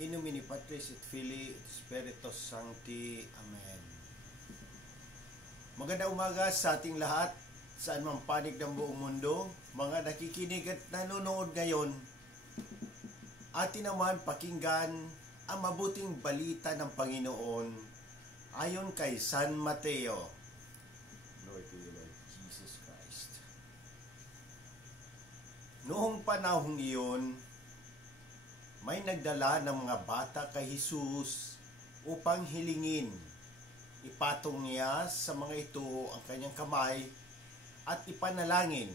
In nomine Patris et Filii et Spiritus Sancti. Amen. Magandang umaga sa ating lahat, saan mang panig ng buong mundo, mga nakikinig at nanonood ngayon. Atin naman pakinggan ang mabuting balita ng Panginoon ayon kay San Mateo. Glory to you, Lord Jesus Christ. Noong panahong iyon, may nagdala ng mga bata kay Jesus upang hilingin. Ipatong niya sa mga ito ang kanyang kamay at ipanalangin.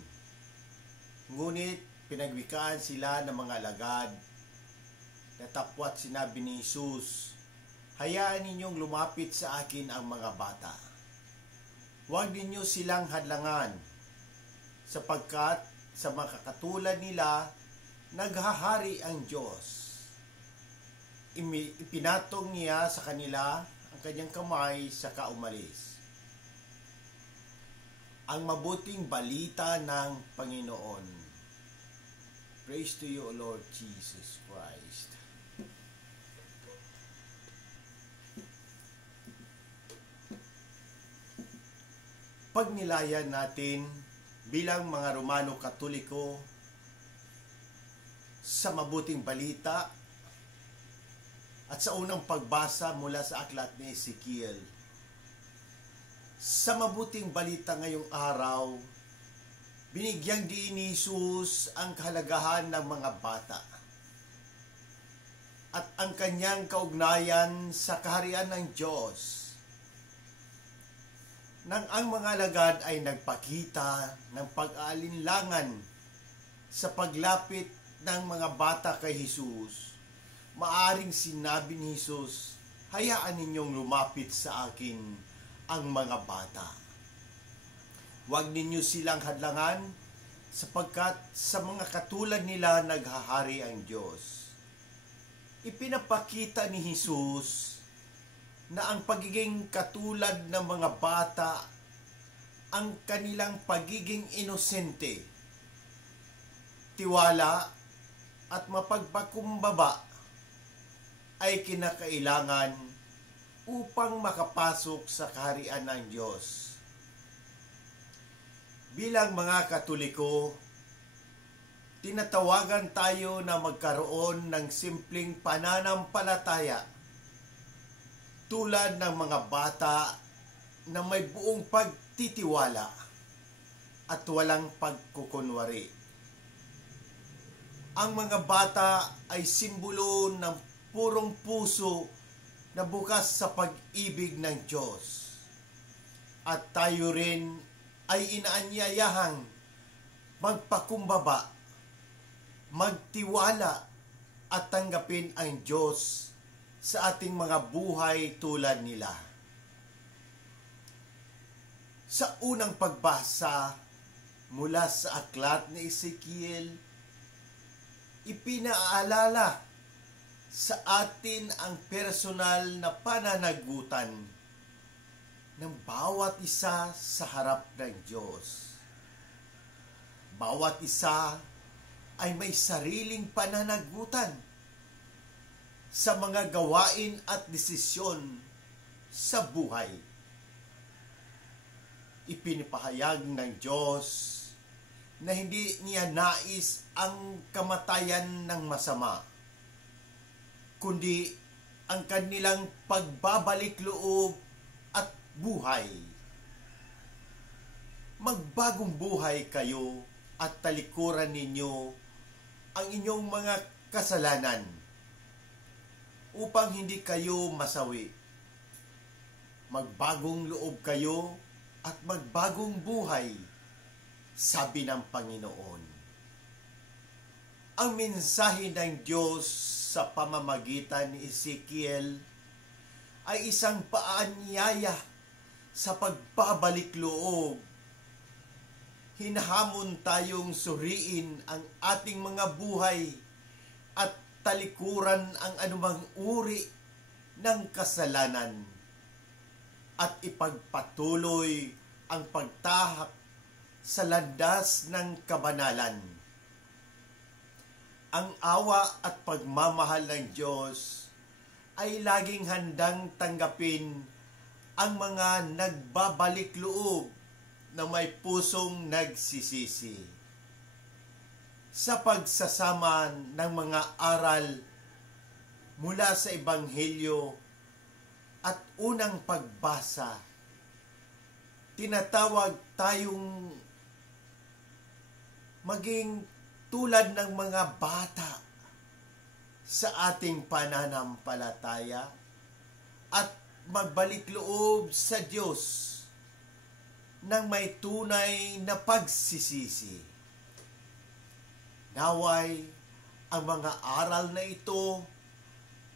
Ngunit pinagwikaan sila ng mga alagad. Natapwat sinabi ni Jesus, "Hayaan ninyong lumapit sa akin ang mga bata. Huwag ninyo silang hadlangan, sapagkat sa mga katulad nila, naghahari ang Diyos." Ipinatong niya sa kanila ang kanyang kamay saka umalis. Ang mabuting balita ng Panginoon. Praise to you, O Lord Jesus Christ. Pagnilayan natin bilang mga Romano Katoliko sa mabuting balita at sa unang pagbasa mula sa aklat ni Ezekiel. Sa mabuting balita ngayong araw, binigyang diin ni Jesus ang kahalagahan ng mga bata at ang kanyang kaugnayan sa kaharian ng Diyos. Nang ang mga alagad ay nagpakita ng pag-aalinlangan sa paglapit ng mga bata kay Jesus, maaring sinabi ni Jesus, "Hayaan ninyong lumapit sa akin ang mga bata. Huwag ninyo silang hadlangan, sapagkat sa mga katulad nila naghahari ang Diyos." Ipinapakita ni Jesus na ang pagiging katulad ng mga bata, ang kanilang pagiging inosente, tiwala at mapagpakumbaba ay kinakailangan upang makapasok sa kaharian ng Diyos. Bilang mga Katoliko, tinatawagan tayo na magkaroon ng simpleng pananampalataya tulad ng mga bata na may buong pagtitiwala at walang pagkukunwari. Ang mga bata ay simbolo ng purong puso na bukas sa pag-ibig ng Diyos. At tayo rin ay inaanyayahang magpakumbaba, magtiwala at tanggapin ang Diyos sa ating mga buhay tulad nila. Sa unang pagbasa mula sa aklat ni Ezekiel, ipinaalala sa atin ang personal na pananagutan ng bawat isa sa harap ng Diyos. Bawat isa ay may sariling pananagutan sa mga gawain at desisyon sa buhay. Ipinapahayag ng Diyos na hindi niya nais ang kamatayan ng masama, kundi ang kanilang pagbabalik loob at buhay. Magbagong buhay kayo at talikuran ninyo ang inyong mga kasalanan upang hindi kayo masawi. Magbagong loob kayo at magbagong buhay, sabi ng Panginoon. Ang mensahe ng Diyos sa pamamagitan ni Ezekiel ay isang paanyaya sa pagbabalik loob. Hinahamon tayong suriin ang ating mga buhay at talikuran ang anumang uri ng kasalanan at ipagpatuloy ang pagtahak sa landas ng kabanalan. Ang awa at pagmamahal ng Diyos ay laging handang tanggapin ang mga nagbabalik loob na may pusong nagsisisi. Sa pagsasama ng mga aral mula sa Ebanghelyo at unang pagbasa, tinatawag tayong maging tulad ng mga bata sa ating pananampalataya at magbalik loob sa Diyos ng may tunay na pagsisisi. Naway, ang mga aral na ito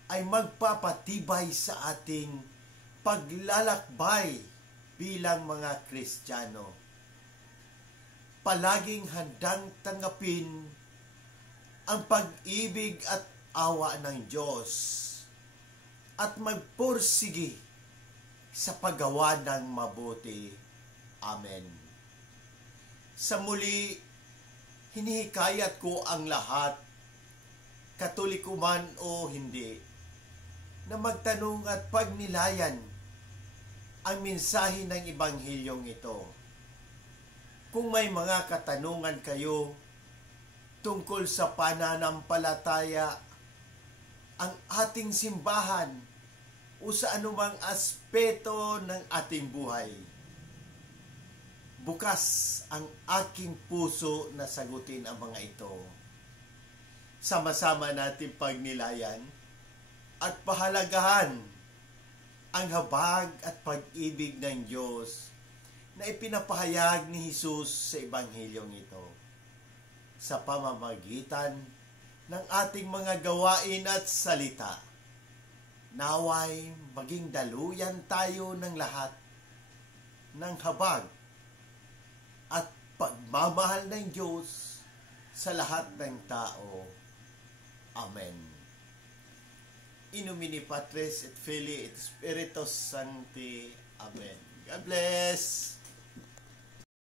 ay magpapatibay sa ating paglalakbay bilang mga Kristiyano. Palaging handang tanggapin ang pag-ibig at awa ng Diyos at magpursige sa paggawa ng mabuti. Amen. Sa muli, hinihikayat ko ang lahat, Katoliko man o hindi, na magtanong at pagnilayan ang mensahe ng Ebanghelyong ito. Kung may mga katanungan kayo tungkol sa pananampalataya, ang ating simbahan o sa anumang aspeto ng ating buhay, bukas ang aking puso na sagutin ang mga ito. Sama-sama natin pagnilayan at pahalagahan ang habag at pag-ibig ng Diyos na ipinapahayag ni Jesus sa Ebanghelyong ito sa pamamagitan ng ating mga gawain at salita. Naway maging daluyan tayo ng lahat ng habag at pagmamahal ng Diyos sa lahat ng tao. Amen. In nomine Patris et Filii et Spiritus Sancti. Amen. God bless!